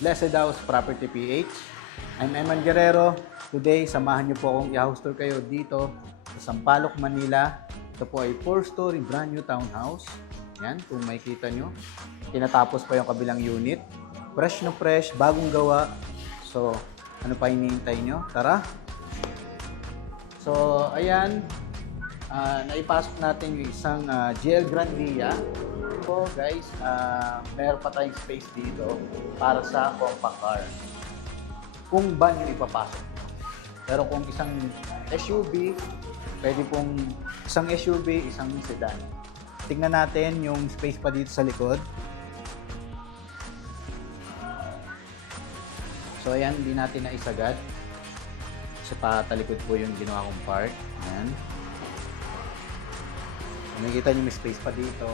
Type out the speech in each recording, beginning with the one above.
Blessed House Property PH. I'm Eman Guerrero. Today, samahan niyo po akong i-house tour kayo dito sa Sampaloc, Manila. Ito po ay 4-story brand new townhouse. Yan, kung makikita nyo. Tinatapos pa yung kabilang unit. Fresh na fresh, bagong gawa. So, ano pa hinihintay nyo? Tara! So, ayan. Naipasok natin yung isang GL Grand Via. So guys, meron pa tayong space dito para sa compact car. Kung van yung ipapasok. Pero kung isang SUV, pwede pong isang SUV, isang sedan. Tingnan natin yung space pa dito sa likod. So ayan, hindi natin naisagad. Kasi patalikod po yung ginawa kong part. Ayan. Nakikita nyo may space pa dito.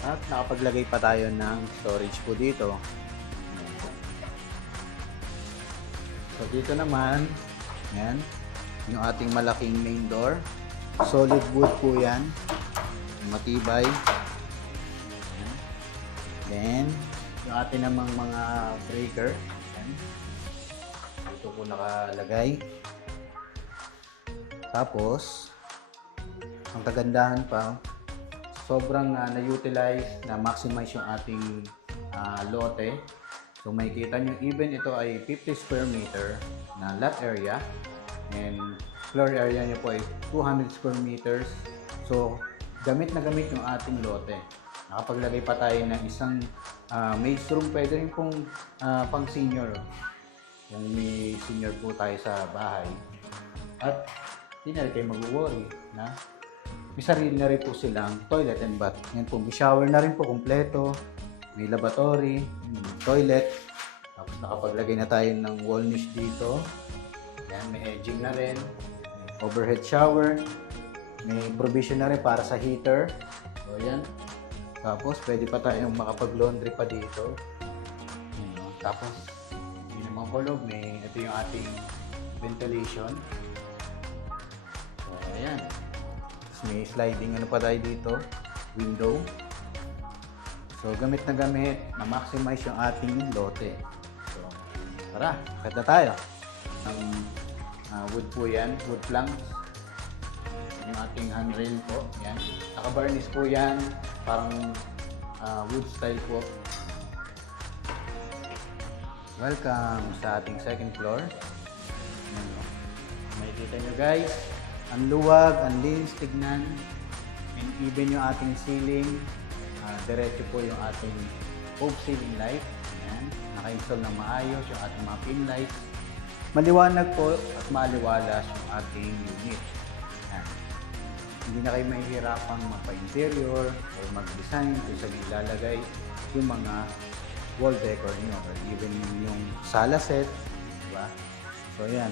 At nakapaglagay pa tayo ng storage po dito. So dito naman, yan, yung ating malaking main door. Solid wood po yan. Matibay. Yan. Then, yung ating namang mga breaker. Yan. Dito po nakalagay. Tapos, ang kagandahan pa, sobrang na-utilize, na-maximize yung ating lote. So makikita nyo, even ito ay 50 square meter na lot area and floor area nyo po ay 200 square meters. So gamit na gamit yung ating lote. Nakapaglagay pa tayo ng isang maid's room, pwede rin pong pang senior. Kung may senior po tayo sa bahay. At hindi na rin kayo mag-worry na may sarili na rin po silang toilet and bath. Yan po, may shower na rin po kompleto. May lavatory, toilet. Tapos nakapaglagay na tayo ng wall niche dito. Yan, may edging na rin. May overhead shower. May provision na rin para sa heater. So yan. Tapos pwede pa tayong makapag-laundry pa dito. Tapos, hindi naman kulog. Ito yung ating ventilation. So ayan. May sliding ano pa tayo dito, window. So gamit na gamit, na-maximize yung ating lote. So tara, kata tayo. Ang wood po yan, wood planks. Yung ating handrail po, yan. Naka-varnish po yan, parang wood style po. Welcome sa ating second floor. Yan, no? Makikita nyo guys. Ang luwag, ang linis tignan, and even yung ating ceiling, diretso po yung ating cove ceiling light. Ayan, naka-install ng maayos yung ating mga pin lights. Maliwanag po at maliwalas yung ating unit. Ayan. Hindi na kayo mahihirapang magpa-interior or mag-design kung saan ilalagay yung mga wall decor nyo or even yung sala set. Diba? So ayan.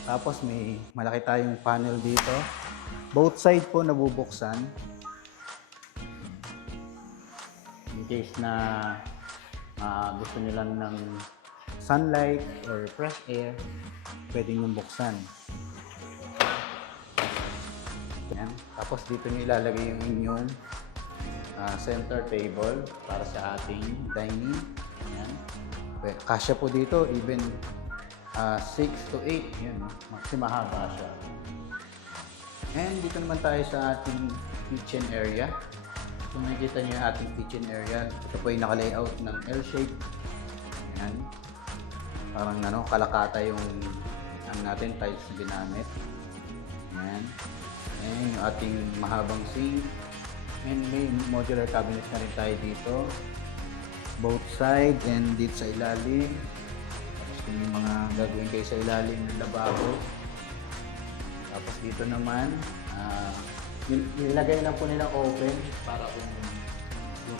Tapos may malaki tayong panel dito. Both side po nabubuksan. In case na gusto nyo lang ng sunlight or fresh air, pwede nyo buksan. Yan. Tapos dito nyo ilalagay yung inyong center table para sa ating dining. Yan. Kasya po dito, even 6 to 8, yun, no? Mahaba siya. And dito naman tayo sa ating kitchen area. Kung nakikita niyo yung ating kitchen area, ito po yung naka-layout ng L-shape. Yan. Parang kalakata yung natin, tiles na ginamit. Yan. And yung ating mahabang sink. And may modular cabinet na rin tayo dito. Both sides and dito sa ilalim. Kung may mga gagawin kayo sa ilalim ng lababo. Tapos dito naman, nilagay lang po nilang oven para kung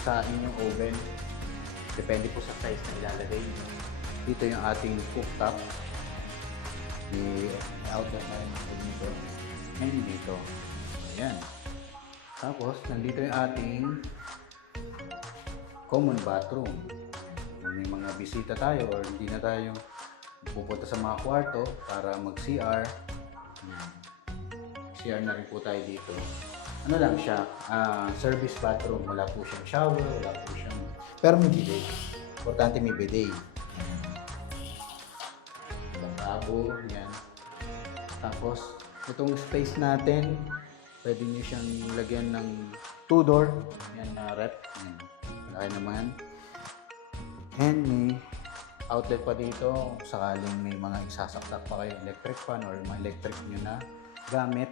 sa inyong oven, depende po sa size na ilalagay nyo. Dito yung ating cooktop. I-outlet na rin ako dito. And dito. Ayan. Tapos, nandito yung ating common bathroom. Kung may mga bisita tayo or hindi na tayo pupunta sa mga kwarto para mag-CR. CR na rin po tayo dito. Ano lang siya, service bathroom. Wala po siyang shower, wala po siyang... Pero may bidet. Importante may bidet. lavabo. Yan. Tapos, itong space natin, pwede nyo siyang lagyan ng 2-door. Yan na rep. Yan. Malaki naman. And may outlet pa dito sakaling may mga isasaksak pa kayo electric fan or mga electric nyo na gamit.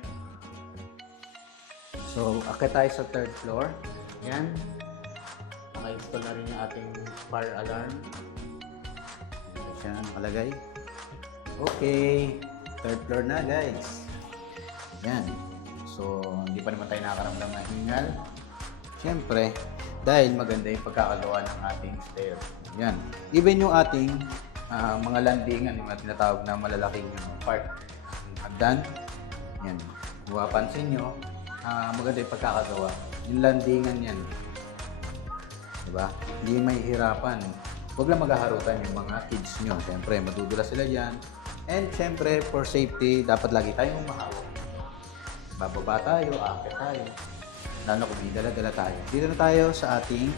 So, akit tayo sa 3rd floor. Yan. Naka-install na rin yung ating fire alarm. Ito siya nakalagay. Okay. 3rd floor na, guys. Yan. So, hindi pa naman tayo nakakaramdam ng hingal. Siyempre, dahil maganda yung pagkakagawa ng ating stair. Yan. Even yung ating mga landingan, yung tinatawag na malalaking part ng hagdan. Yan. Kung mapapansin nyo, maganda yung pagkakagawa. Yung landingan yan. Diba? Hindi may hirapan. Huwag lang maghaharutan yung mga kids nyo. Siyempre, madudula sila dyan. And siyempre, for safety, dapat lagi tayong umahawak. Bababa tayo, aakit tayo. Lalo kung may dala-dala tayo. Dito na tayo sa ating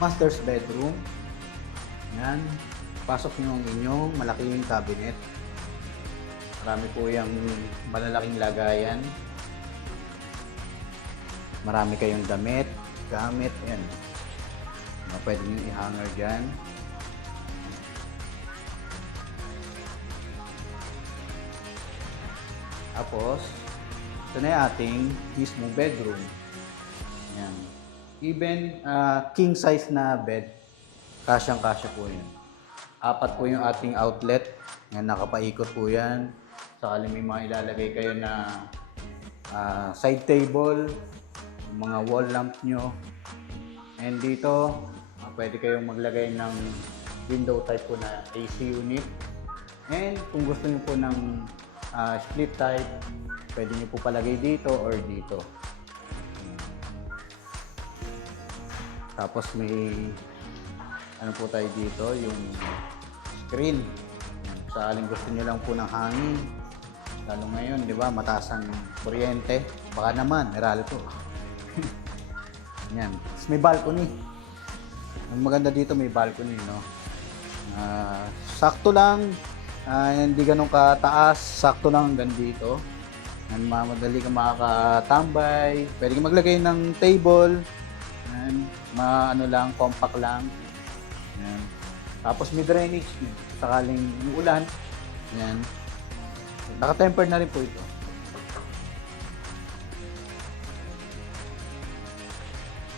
master's bedroom. Yan. Pasok nyo ang inyong malaking cabinet. Marami po yung malalaking lagayan. Marami kayong damit, gamit. Yan. Pwede nyo i-hanger dyan. Tapos, ito na yung ating mismong bedroom. Yan. Even king size na bed, kasyang-kasya po yun. 4 po yung ating outlet. Yan, nakapaikot po yan. Sakaling may mga ilalagay kayo na side table, mga wall lamp nyo. And dito, pwede kayong maglagay ng window type po na AC unit. And kung gusto nyo po ng split type, pwede nyo po palagay dito or dito. Tapos may ano po tayo dito, yung screen. Sa aling gusto nyo lang po ng hangin. Lalo ngayon, di ba, mataas ang kuryente. Baka naman, Meralco. Yan. Tapos may balcony. Ang maganda dito, may balcony, no? Sakto lang. Hindi ganun kataas. Sakto lang hanggang dito. Yan, madali ka makakatambay. Pwede ka maglagay ng table. Yan. Ano lang, compact lang. Yan. Tapos may drainage. Sakaling ulan. Yan. Naka-tempered na rin po ito.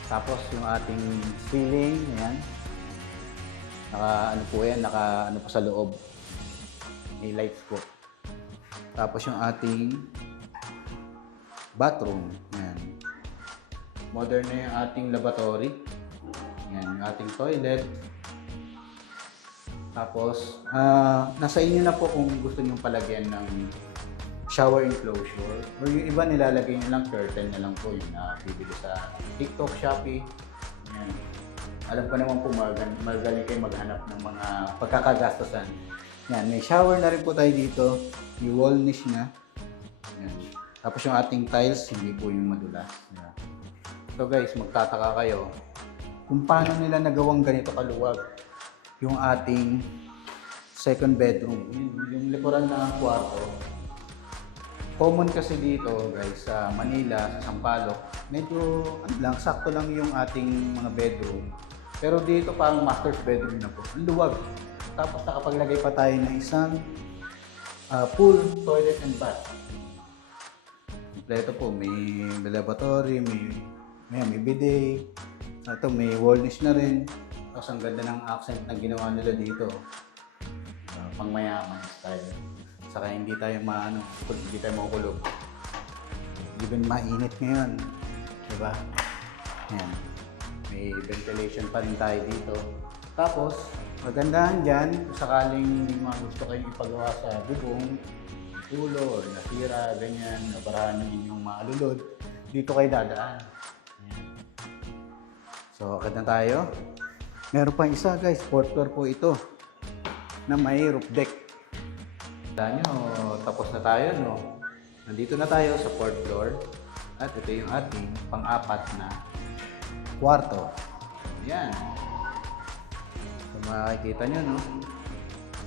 Tapos yung ating ceiling, ayan. Naka ano po yan, naka ano po sa loob. May lights po. Tapos yung ating bathroom, ayan. Modern na yung ating lavatory. Ayan, yung ating toilet. Tapos, nasa inyo na po kung gusto nyo palagyan ng shower enclosure. Or yung iba nilalagay nyo lang, curtain na lang po yung bibili sa TikTok, Shopee. Yan. Alam ko naman po magaling kayo maghanap ng mga pagkakagastosan. Yan, may shower na rin po tayo dito. May wall niche na. Yan. Tapos yung ating tiles, hindi po yung madulas. Yan. So guys, magtataka kayo kung paano nila nagawang ganito kaluwag yung ating second bedroom. Yung likuran na kwarto. Common kasi dito guys sa Manila, sa Sampaloc, medyo lang, sakto lang yung ating mga bedroom. Pero dito parang master's bedroom na po. Ang luwag. Tapos nakapaglagay pa tayo ng isang pool, toilet and bath. Kompleto po, may lavatory, may bidet. Ito may wall niche na rin. Tapos ang ganda ng accent na ginawa nila dito. Pang mayaman style. Saka hindi tayo hindi tayo makukulog. Even mainit ngayon. Diba? Yan. May ventilation pa rin tayo dito. Tapos, magandahan dyan, sakaling mga gusto kayong ipagawa sa bubong, tulo, or nasira, ganyan, nabarahan ng inyong maalulod, dito kayo dadaan. Yan. So, akit na tayo. Meron pa isa guys, 4th floor po ito na may roof deck. Tandaan nyo, tapos na tayo, no? Nandito na tayo sa 4th floor at ito yung ating pang-4 na kwarto. Yan. So makikita nyo, no?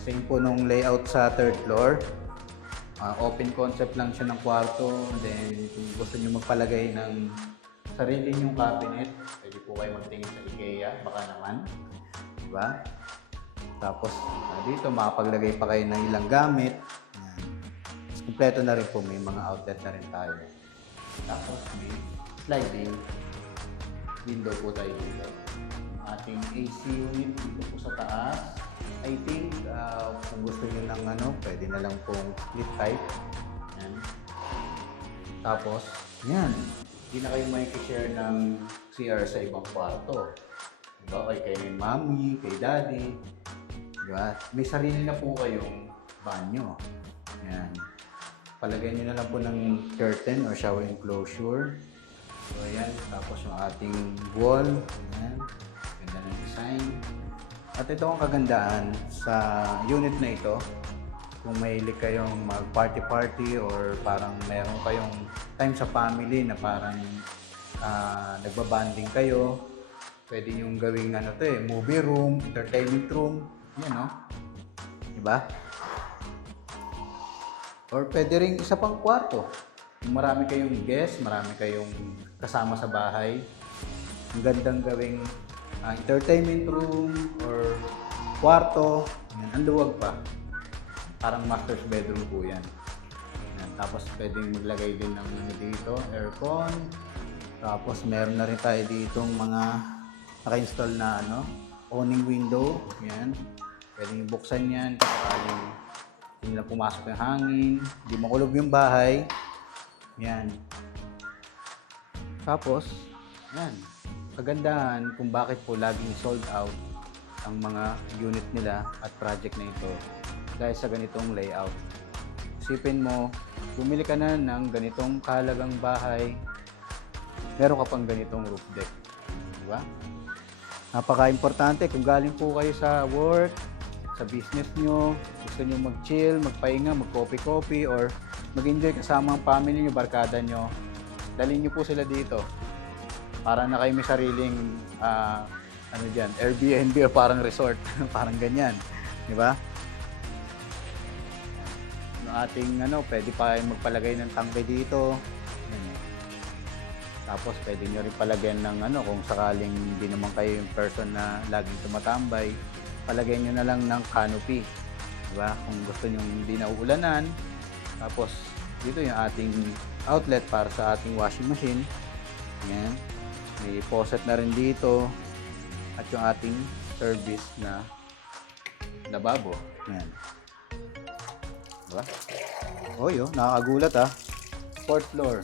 Same po nung layout sa third floor. Open concept lang siya ng kwarto. Then kung gusto nyo magpalagay ng sarili nyong cabinet, pwede po kayo magtingin sa IKEA, baka naman. Diba? Tapos dito makapaglagay pa kayo ng ilang gamit. Yan. Tapos kumpleto na rin po, may mga outlet na rin tayo. Tapos may sliding window po tayo dito. Ating AC unit dito po sa taas. I think kung gusto nyo ng pwede na lang pong split type. Yan. Tapos, yan. Hindi na kayo share ng CR sa ibang kwarto. Diba? Kay mami, kay daddy. Diba? May sarili na po kayong banyo. Yan. Palagay nyo na lang po ng curtain or shower enclosure. So, ayan. Tapos yung ating wall. Ayan. Ganda ng design. At ito ang kagandahan sa unit na ito. Kung mahilig kayong mag-party-party or parang meron kayong time sa family na parang nagbabanding kayo, pwede yung gawing movie room, entertainment room. Yan, no? Diba? Or pwede rin isa pang kwarto. Kung marami kayong guest, marami kayong kasama sa bahay, ang gandang gawing entertainment room or kwarto. Yan, ang luwag pa. Parang master's bedroom po yan. Yan. Tapos pwedeng maglagay din ng dito, aircon. Tapos meron na rin tayo ditong mga naka-install na awning window. Yan. Pwedeng buksan yan. Pwedeng hindi na pumasok yung hangin. Hindi makulob yung bahay. Yan. Tapos, yan. Kagandahan kung bakit po laging sold out ang mga unit nila at project na ito dahil sa ganitong layout. Isipin mo, bumili ka na ng ganitong kahalagang bahay, meron ka pang ganitong roof deck. Diba? Napaka-importante kung galing po kayo sa work, sa business nyo, gusto nyo mag-chill, magpahinga, mag-coffee-coffee, or mag-enjoy kasama ang family nyo, barkada nyo, dalhin nyo po sila dito. Para na kayo may sariling Airbnb o parang resort, parang ganyan, di ba? Ating pwede pa kayong magpalagay ng tangke dito. Tapos pwede nyo rin palagyan ng kung sakaling hindi naman kayo yung person na laging tumatambay, palagyan nyo na lang ng canopy, di ba? Kung gusto nyo hindi na uulanan. Tapos dito yung ating outlet para sa ating washing machine. Yan. May faucet na rin dito at yung ating service na lababo. Yan. Diba? Oy, nakakagulat ha. 4th floor.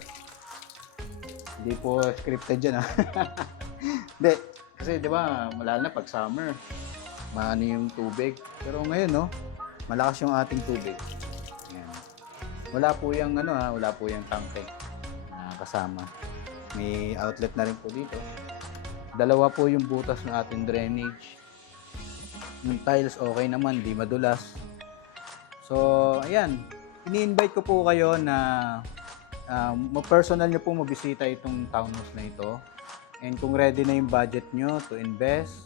Hindi po scripted dyan ha. Hindi. Kasi diba, malala na pag summer, maano yung tubig. Pero ngayon, malakas yung ating tubig. Yan. Wala po yung wala po yung tangke na kasama. May outlet na rin po dito. Dalawa po yung butas ng ating drainage. Yung tiles okay naman, di madulas. So, ayan. Ini-invite ko po kayo na personal nyo po mabisita itong townhouse na ito. And kung ready na yung budget nyo to invest,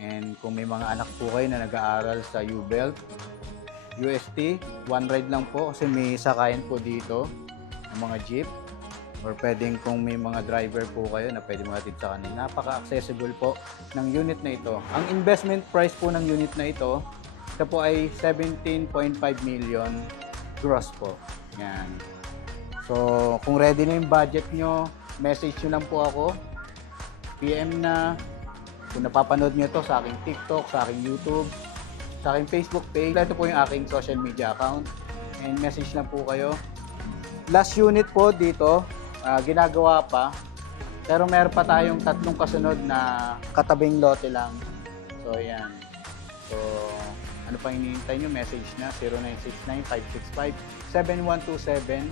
and kung may mga anak po kayo na nag-aaral sa U-Belt, UST, one ride lang po kasi may sakayan po dito ng mga jeep. Or pwedeng kung may mga driver po kayo na pwede mahatid sa kanila. Napaka-accessible po ng unit na ito. Ang investment price po ng unit na ito po ay 17.5 million gross po. Yan. So, kung ready na yung budget nyo, message nyo lang po ako. PM na. Kung napapanood nyo to sa aking TikTok, sa aking YouTube, sa aking Facebook page. Ito po yung aking social media account. And message lang po kayo. Last unit po dito, ginagawa pa. Pero meron pa tayong 3 kasunod na katabing lote lang. So, yan. So, ano pa hinihintay nyo? Message na 0969-565-7127.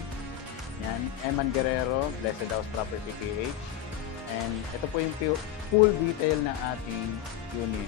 Yan. Eman Guerrero, Blessed House Property PH. And ito po yung full detail ng ating unit.